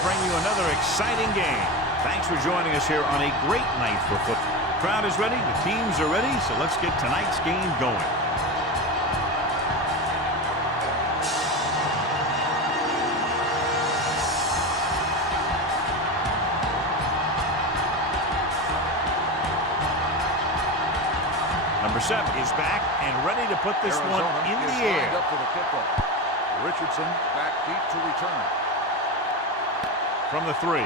to bring you another exciting game. Thanks for joining us here on a great night for football. The crowd is ready, the teams are ready, so let's get tonight's game going. Number 7 is back and ready to put this one in the air. Up for the kickoff. Richardson back deep to return. From the 3.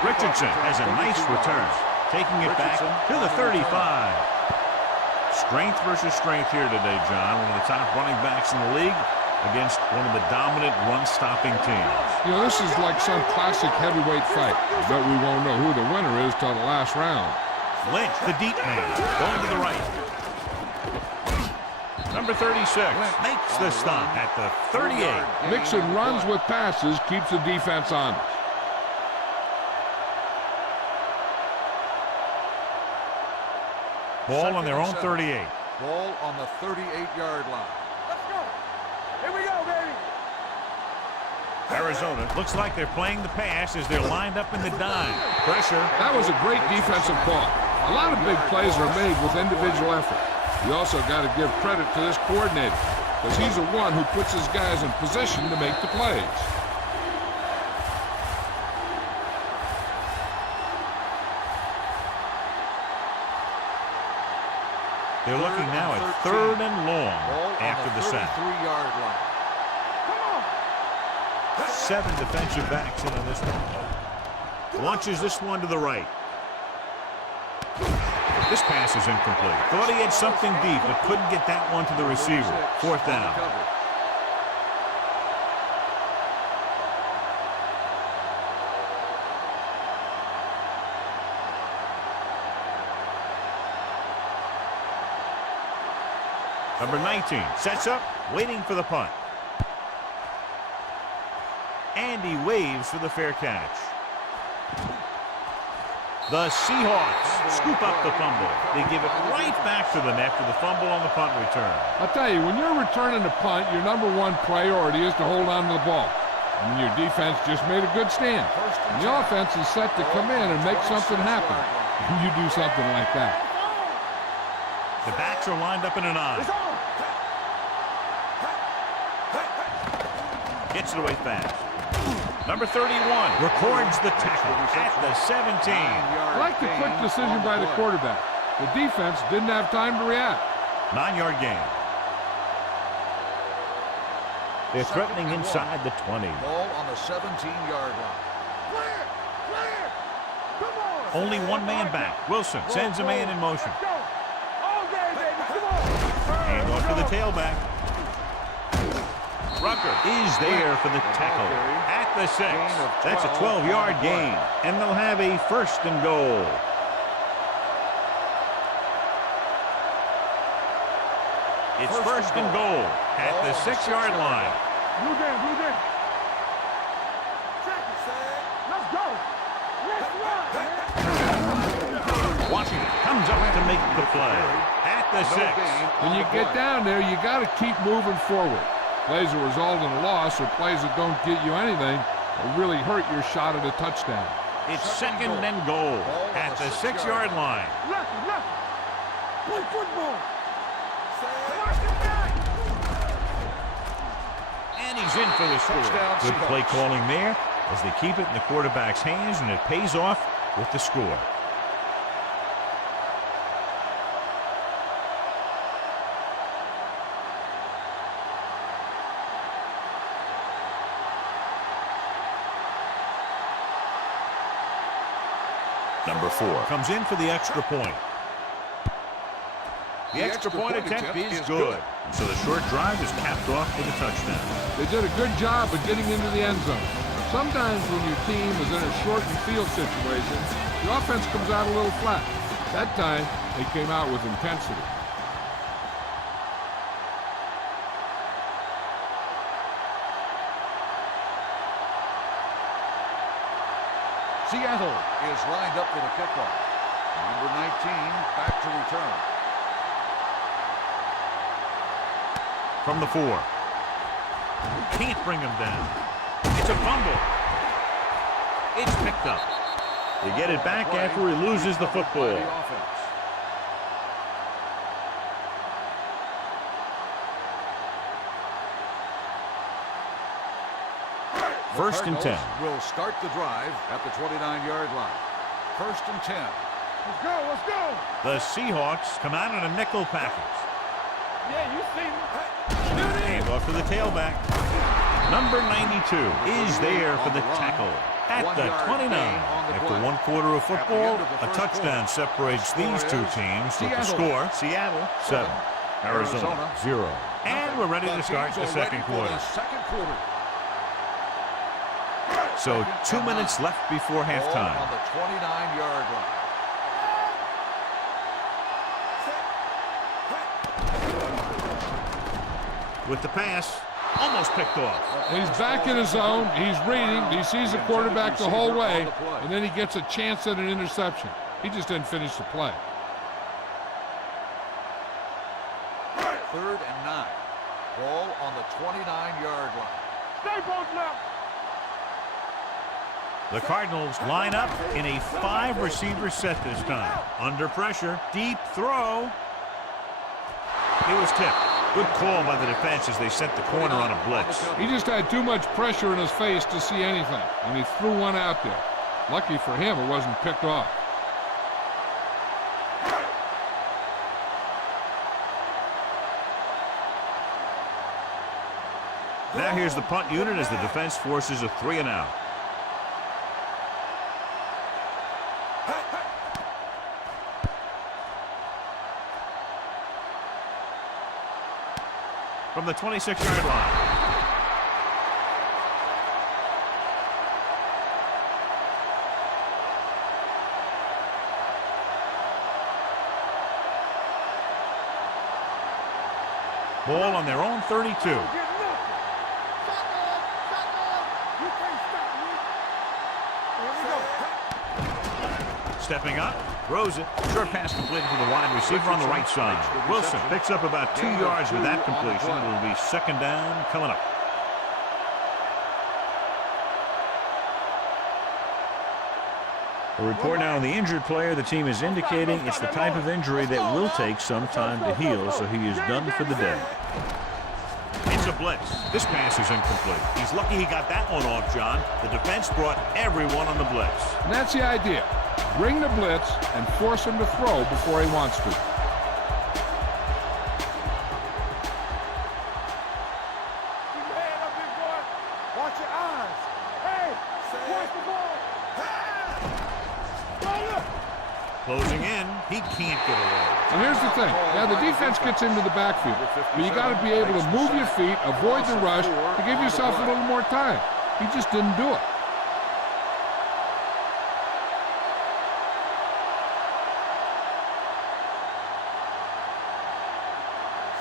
Richardson has a nice return, taking it back to the 35. Strength versus strength here today, John. One of the top running backs in the league against one of the dominant run-stopping teams. You know, this is like some classic heavyweight fight, but we won't know who the winner is till the last round. Lynch, the deep man, going to the right. Number 36 makes the stop at the 38. Mixing runs with passes keeps the defense honest. Ball on their own 38. Ball on the 38-yard line. Let's go. Here we go, baby. Arizona looks like they're playing the pass as they're lined up in the dime. Pressure. That was a great defensive call. A lot of big plays are made with individual effort. You also got to give credit to this coordinator, because he's the one who puts his guys in position to make the plays. They're looking now at 3rd and long after the sack. 33-yard line. 7 defensive backs in on this one. Launches this one to the right. This pass is incomplete. Thought he had something deep, but couldn't get that one to the receiver. 4th down. Number 19 sets up, waiting for the punt. And he waves for the fair catch. The Seahawks scoop up the fumble. They give it right back to them after the fumble on the punt return. I'll tell you, when you're returning a punt, your number one priority is to hold on to the ball. And your defense just made a good stand. And the offense is set to come in and make something happen. And you do something like that. The backs are lined up in an I. Gets it away fast. Number 31 records the tackle at the 17. I like the quick decision by the quarterback. The defense didn't have time to react. 9-yard gain. They're threatening inside the 20. Ball on the 17-yard line. Clear! Clear! Come on! Only one man back. Wilson sends a man in motion. Let's go! All day, baby! Come on! Hand off to the tailback. Rucker is there for the tackle at the 6. That's a 12-yard gain, and they'll have a 1st and goal. It's 1st and goal at the 6-yard line. Blue down, blue down. Check it, let's go. Let's run. Washington comes up to make the play at the 6. When you get down there, you got to keep moving forward. Plays that result in a loss or plays that don't get you anything will really hurt your shot at a touchdown. It's 2nd and goal at the 6-yard line. Lucky, lucky. Play football. And he's in for the score. Good play calling there as they keep it in the quarterback's hands, and it pays off with the score. Number 4 comes in for the extra point. The extra point attempt is good. So the short drive is capped off with a touchdown. They did a good job of getting into the end zone. Sometimes when your team is in a shortened field situation, the offense comes out a little flat. That time, they came out with intensity. Seattle is lined up for the kickoff. Number 19 back to return. From the 4. Can't bring him down. It's a fumble. It's picked up. They get it back after he loses the football. First and 10. Will start the drive at the 29-yard line. First and 10. Let's go, let's go. The Seahawks come out in a nickel package. Yeah, you see me. Hand off to the tailback. Number 92 is there for the tackle at the 29. After one quarter of football, a touchdown separates these two teams with the score. Seattle 7, Arizona 0. And we're ready to start the second quarter. So 2 minutes left before halftime. On the 29-yard line. With the pass, almost picked off. He's back in his zone. He's reading. He sees the quarterback the whole way, and then he gets a chance at an interception. He just didn't finish the play. 3rd and 9. Ball on the 29-yard line. Stay both left. The Cardinals line up in a 5-receiver set this time. Under pressure, deep throw. He was tipped. Good call by the defense as they set the corner on a blitz. He just had too much pressure in his face to see anything, and he threw one out there. Lucky for him, it wasn't picked off. Now here's the punt unit as the defense forces a 3-and-out. From the 26-yard line. Ball on their own 32. Stepping up, throws it. Short pass completed to the wide receiver on the right side. Wilson picks up about 2 yards with that completion. It'll be second down coming up. A report now on the injured player. The team is indicating it's the type of injury that will take some time to heal, so he is done for the day. It's a blitz. This pass is incomplete. He's lucky he got that one off, John. The defense brought everyone on the blitz. And that's the idea. Bring the blitz and force him to throw before he wants to. Keep your head up, big boy. Watch your eyes. Hey, watch the ball. Closing in, he can't get away. And here's the thing. Now, the defense gets into the backfield, but you got to be able to move your feet, avoid the rush, to give yourself a little more time. He just didn't do it.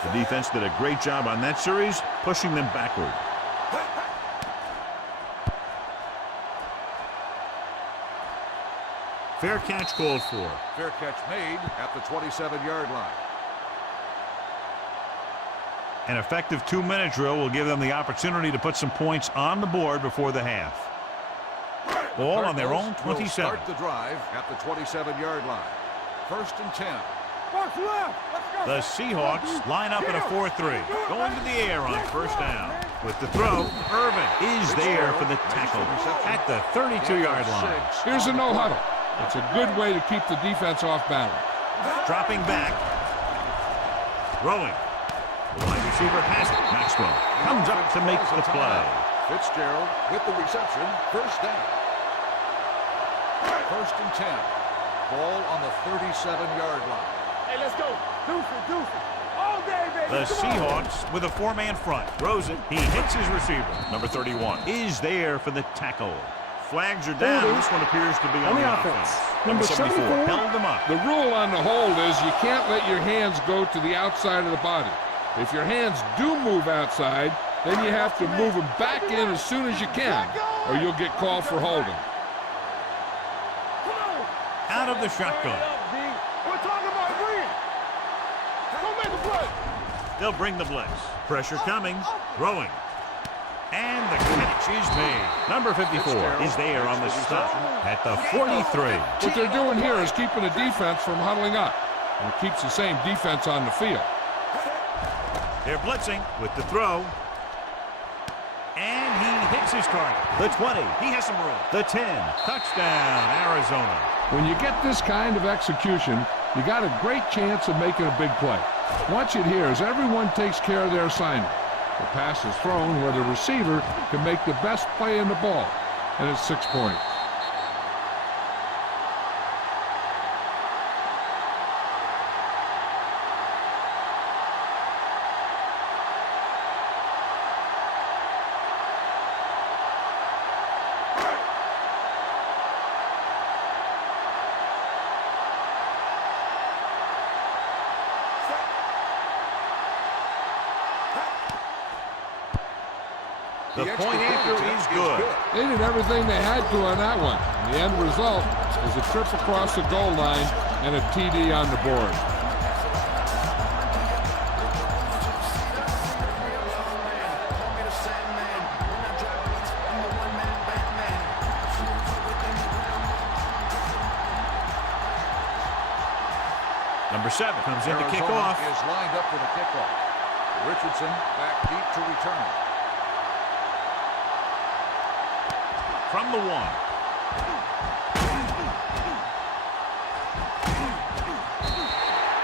The defense did a great job on that series, pushing them backward. Fair catch called for. Fair catch made at the 27-yard line. An effective 2-minute drill will give them the opportunity to put some points on the board before the half. Ball on their own 27. Start the drive at the 27-yard line. 1st and 10. Watch left. Let's go. The Seahawks line up in a 4-3. Going to the air on first down. With the throw, Irvin is there for the tackle at the 32-yard line. Here's a no-huddle. It's a good way to keep the defense off balance. Dropping back. Throwing. The wide receiver has it. Maxwell comes up to make the play. Fitzgerald with the reception. First down. 1st and 10. Ball on the 37-yard line. Hey, let's go. Deuces. All day, baby. The Seahawks with a 4-man front. Throws it. He hits his receiver. Number 31 is there for the tackle. Flags are down. This one appears to be on the offense. Number 74 held them up. The rule on the hold is you can't let your hands go to the outside of the body. If your hands do move outside, then you have to move them back in as soon as you can, or you'll get called for holding. Out of the shotgun. We're talking about bring it. Go make a play. They'll bring the blitz. Pressure coming. Throwing. is made. Number 54 is there on the stop at the 43. What they're doing here is keeping the defense from huddling up. And it keeps the same defense on the field. They're blitzing with the throw. And he hits his target. The 20. He has some room. The 10. Touchdown, Arizona. When you get this kind of execution, you got a great chance of making a big play. Watch it here as everyone takes care of their assignment. The pass is thrown where the receiver can make the best play in the ball, and it's 6 points. The point after is good. They did everything they had to on that one. The end result is a trip across the goal line and a TD on the board. Number 7 comes in to kick off. Is lined up for the kickoff. Richardson back deep to return. From the 1.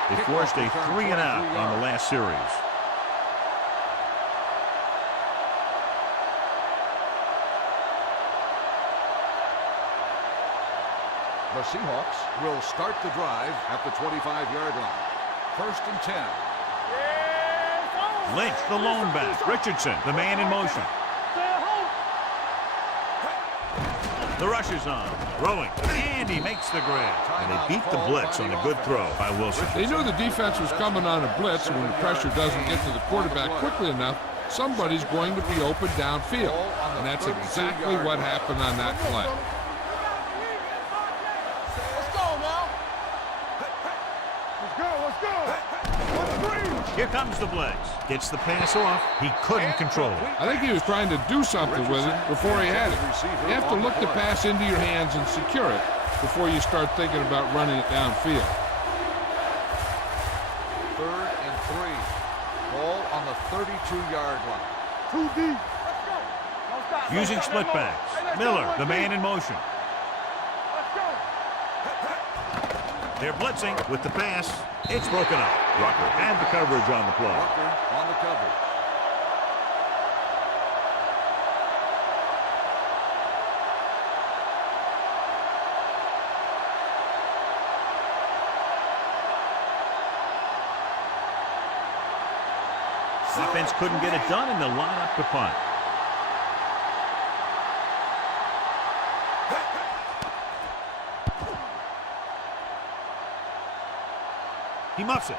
They forced a 3-and-out on the last series. The Seahawks will start the drive at the 25-yard line. 1st and 10. Lynch, the lone back. Richardson, the man in motion. The rush is on. Throwing. And he makes the grab. And they beat the blitz on a good throw by Wilson. They knew the defense was coming on a blitz, and when the pressure doesn't get to the quarterback quickly enough, somebody's going to be open downfield. And that's exactly what happened on that play. Let's go now. Let's go. Here comes the blitz. Gets the pass off. He couldn't control it. I think he was trying to do something with it before he had it. You have to look the pass into your hands and secure it before you start thinking about running it downfield. 3rd and 3. Ball on the 32-yard line. Too deep. Using split backs. Miller, the man in motion. They're blitzing with the pass. It's broken up. Rucker had the coverage on the play. Rucker on the coverage. Offense couldn't get it done, and they'll line up to punt. He muffs it.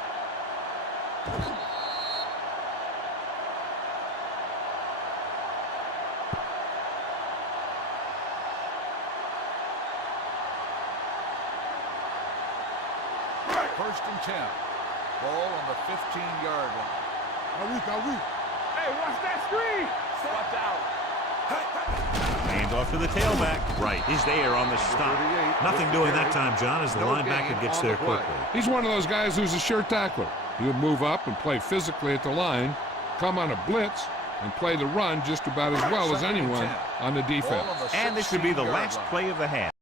First and 10. Ball on the 15-yard line. Hey, watch that screen. Watch out. Hand off to the tailback. Right, he's there on the stop. Nothing doing that time, John, as the linebacker gets there quickly. He's one of those guys who's a sure tackler. He'll move up and play physically at the line, come on a blitz, and play the run just about as well as anyone on the defense. And this should be the last play of the half.